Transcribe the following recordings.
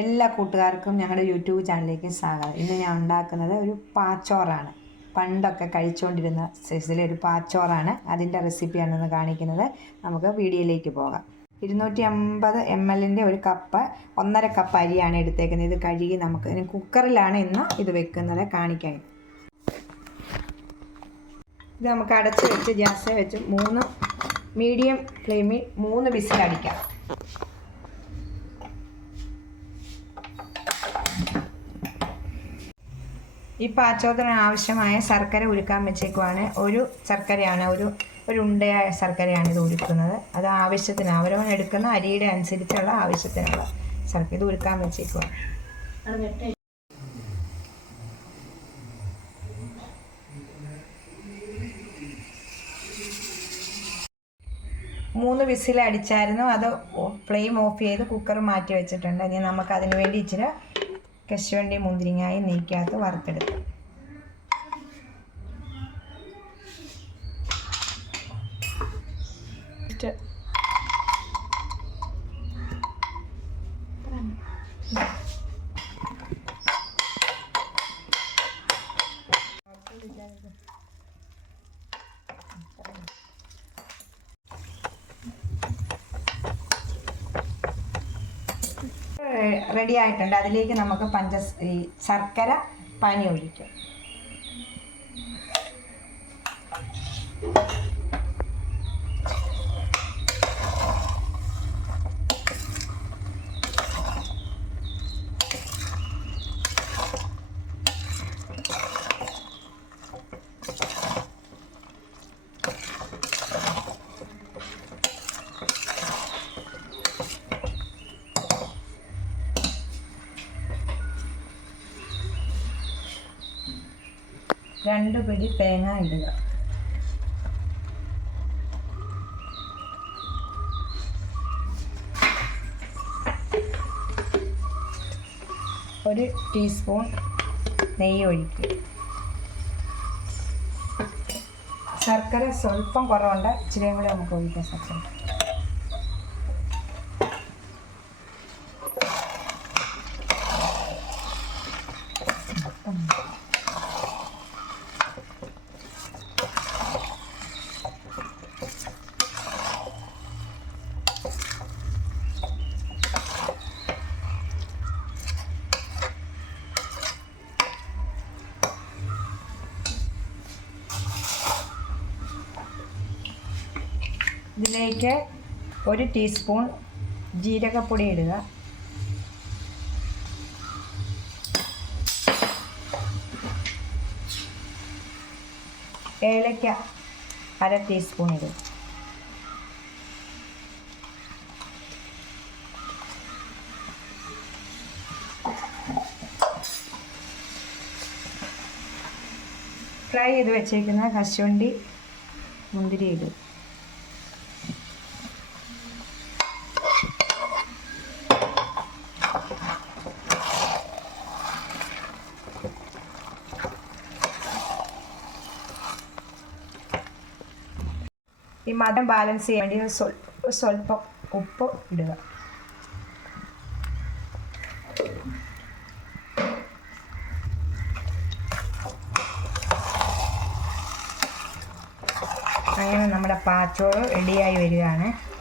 എല്ലാ കൂട്ടുകാർക്കും ഞങ്ങളുടെ യൂട്യൂബ് ചാനലിലേക്ക് സ്വാഗതം. ഇന്ന് ഞാൻ ഉണ്ടാക്കുന്നത് ഒരു പാച്ചോറാണ്. പണ്ടൊക്കെ കഴിച്ചുകൊണ്ടിരുന്ന സൈസിലെ ഒരു പാച്ചോറാണ്. അതിന്റെ റെസിപ്പിയാണ് ഇന്ന് കാണിക്കുന്നത്. നമുക്ക് വീഡിയോയിലേക്ക് പോകാം. ഇരുന്നൂറ്റി അമ്പത് എം എല്ലിന്റെ ഒരു കപ്പ് ഒന്നര കപ്പ് അരിയാണ് എടുത്തേക്കുന്നത്. ഇത് കഴുകി നമുക്ക് കുക്കറിലാണ് ഇന്ന് ഇത് വെക്കുന്നത് കാണിക്കാൻ. ഇത് നമുക്ക് അടച്ച് വെച്ച് ഗ്യാസ് വെച്ച് മൂന്ന് മീഡിയം ഫ്ലെയിമിൽ മൂന്ന് വിസിലടിക്കാം. ഈ പാചകത്തിന് ആവശ്യമായ ശർക്കര ഉരുക്കാൻ വെച്ചേക്കുവാണ്. ഒരു ശർക്കരയാണ് ഒരു ഒരു ഉണ്ടയായ ശർക്കരയാണ് ഇത് ഉരുക്കുന്നത്. അത് ആവശ്യത്തിന് അവരവൻ എടുക്കുന്ന അരിയുടെ അനുസരിച്ചുള്ള ആവശ്യത്തിനുള്ള ശർക്കര ഇത് ഉരുക്കാൻ വെച്ചേക്കുവാണ്. മൂന്ന് വിസിൽ അടിച്ചായിരുന്നു അത് ഫ്ലെയിം ഓഫ് ചെയ്ത് കുക്കർ മാറ്റി വെച്ചിട്ടുണ്ട്. ഇനി നമുക്ക് അതിന് വേണ്ടി ഇച്ചിരി കശുവണ്ടി മുന്തിരിങ്ങായി നെയ്ക്കകത്ത് വറുത്തെടുക്കും റെഡി ആയിട്ടുണ്ട്. അതിലേക്ക് നമുക്ക് പഞ്ചസ് ഈ ശർക്കര പനി ഒഴിക്കും. രണ്ട് പിടി തേങ്ങ ഇടുക. ഒരു ടീസ്പൂൺ നെയ്യ് ഒഴിക്കുക. ശർക്കര സ്വല്പം കുറവുണ്ട്. ഇച്ചിരിയും കൂടെ നമുക്ക് ഒഴിക്കാം ശർക്കര ഇതിലേക്ക് ഒരു ടീസ്പൂൺ ജീരകപ്പൊടി ഇടുക. ഏലക്ക അര ടീസ്പൂൺ ഇടും ഫ്രൈ ചെയ്ത് വെച്ചേക്കുന്ന കശുവണ്ടി മുന്തിരി ഇടുക ഈ മധുരം ബാലൻസ് ചെയ്യാൻ വേണ്ടി സ്വൽ- സ്വല്പം ഉപ്പ് ഇടുക. അങ്ങനെ നമ്മുടെ പാച്ചോറ് റെഡിയായി വരികയാണ്.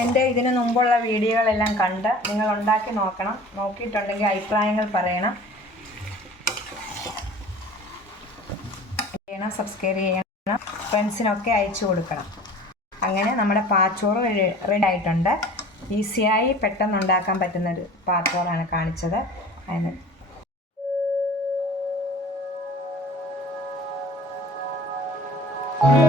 എന്റെ ഇതിന് മുമ്പുള്ള വീഡിയോകളെല്ലാം കണ്ട് നിങ്ങൾ ഉണ്ടാക്കി നോക്കണം. നോക്കിയിട്ടുണ്ടെങ്കിൽ അഭിപ്രായങ്ങൾ പറയണം. ചെയ്യണം സബ്സ്ക്രൈബ് ചെയ്യണം. ഫ്രണ്ട്സിനൊക്കെ അയച്ചു കൊടുക്കണം. അങ്ങനെ നമ്മുടെ പാച്ചോറ് റെഡി ആയിട്ടുണ്ട്. ഈസിയായി പെട്ടെന്ന് ഉണ്ടാക്കാൻ പറ്റുന്നൊരു പാച്ചോറാണ് കാണിച്ചത്. അതിന് Thank